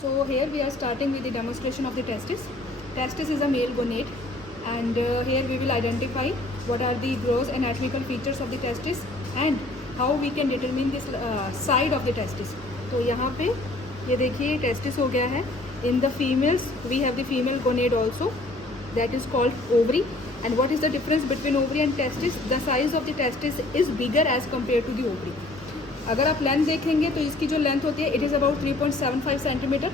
So here we are starting with the demonstration of the testis. Testis is a male gonad, and here we will identify what are the gross anatomical features of the testis and how we can determine this side of the testis. तो यहाँ पे ये देखिए testis हो गया है. In the females we have the female gonad also, that is called ovary. And what is the difference between ovary and testis? The size of the testis is bigger as compared to the ovary. अगर आप length देखेंगे तो इसकी जो length होती है it is about 3.75 centimetre.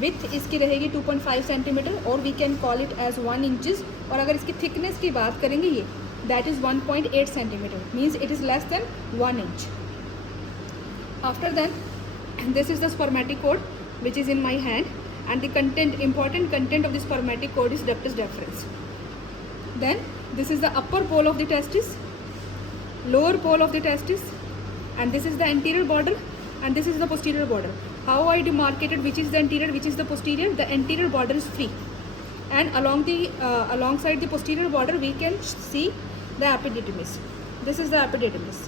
Width इसकी रहेगी 2.5 सेंटीमीटर और we can call it as 1 inches. और अगर इसकी थिकनेस की बात करेंगे ये that is 1.8 centimetre, means it is less than 1 inch. After then this is the spermatic cord which is in my hand, and the content, important content of the spermatic cord is ductus deferens. Then this is the upper pole of the testis, lower pole of the testis, and this is the anterior border and this is the posterior border. How I demarcated which is the anterior, which is the posterior? The anterior border is free, and along the alongside the posterior border we can see the epididymis. This is the epididymis,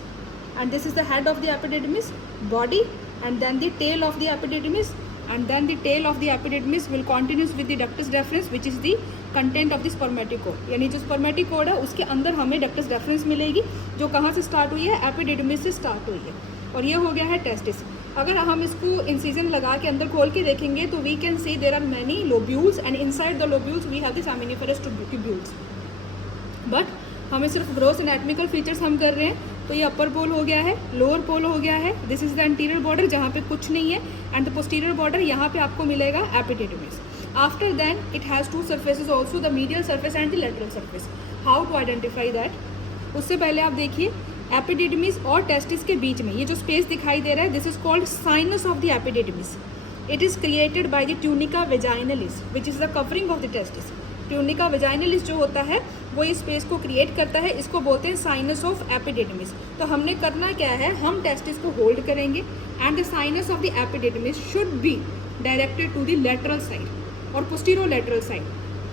and this is the head of the epididymis, body, and then the tail of the epididymis, and then the tail of the epididymis will continues with the ductus deferens, which is the content of the spermatic cord. यानी जो spermatic cord है उसके अंदर हमें ductus deferens मिलेगी, जो कहाँ से स्टार्ट हुई है? एपिडिडमिस से स्टार्ट हुई है. और ये हो गया है टेस्टिस. अगर हम इसको इंसिजन लगा के अंदर खोल के देखेंगे तो we can see there are many lobules, and inside the lobules we have the seminiferous tubules. But हमें सिर्फ ग्रोस एनाटॉमिकल फीचर्स हम कर रहे हैं. तो ये अपर पोल हो गया है, लोअर पोल हो गया है, this is the anterior border जहाँ पे कुछ नहीं है, एंड द पोस्टीरियर बॉर्डर यहाँ पे आपको मिलेगा epididymis. After then it has two surfaces also, the medial surface and the lateral surface. How to identify that? उससे पहले आप देखिए एपिडिडमिस और टेस्टिस के बीच में ये जो स्पेस दिखाई दे रहा है this is called sinus of the epididymis. It is created by the tunica vaginalis which is the covering of the testis. Tunica vaginalis जो होता है वो इस स्पेस को क्रिएट करता है, इसको बोलते हैं साइनस ऑफ एपिडिडमिस. तो हमने करना क्या है, हम टेस्टिस को होल्ड करेंगे and the sinus of the epididymis should be directed to the lateral side और पोस्टीरो लेटरल साइड.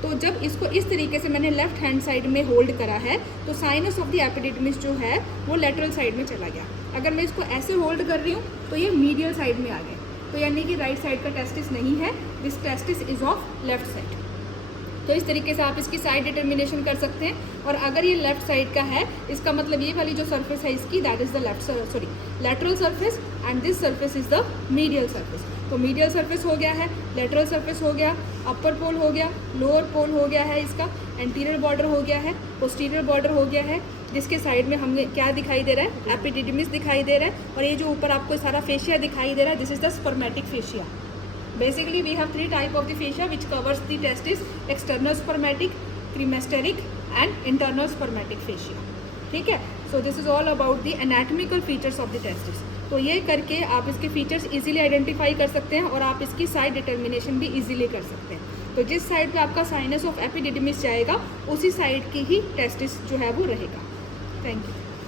तो जब इसको इस तरीके से मैंने लेफ्ट हैंड साइड में होल्ड करा है तो साइनस ऑफ द एपिडिडमिस जो है वो लेटरल साइड में चला गया. अगर मैं इसको ऐसे होल्ड कर रही हूँ तो ये मीडियल साइड में आ गए, तो यानी कि राइट साइड का टेस्टिस नहीं है, this testis is of left side. तो इस तरीके से आप इसकी साइड डिटर्मिनेशन कर सकते हैं. और अगर ये लेफ्ट साइड का है इसका मतलब ये वाली जो सरफेस है इसकी that is the lateral surface, and this surface is the medial surface. तो मीडियल सरफेस हो गया है, लेटरल सरफेस हो गया, अपर पोल हो गया, लोअर पोल हो गया है, इसका एंटीरियर बॉर्डर हो गया है, पोस्टीरियर बॉर्डर हो गया है, जिसके साइड में हमें क्या दिखाई दे रहा है? एपिडिडमिस दिखाई दे रहा है. और ये जो ऊपर आपको सारा फेशिया दिखाई दे रहा है this is the spermatic fascia. Basically we have 3 type of the fascia which covers the testis: external spermatic, cremasteric and internal spermatic fascia. ठीक है. So this is all about the anatomical features of the testis. तो ये करके आप इसके features easily identify कर सकते हैं और आप इसकी साइड डिटर्मिनेशन भी इजीली कर सकते हैं. तो जिस साइड पे आपका साइनस ऑफ एपिडिडमिस जाएगा उसी साइड की ही टेस्टिस जो है वो रहेगा. Thank you.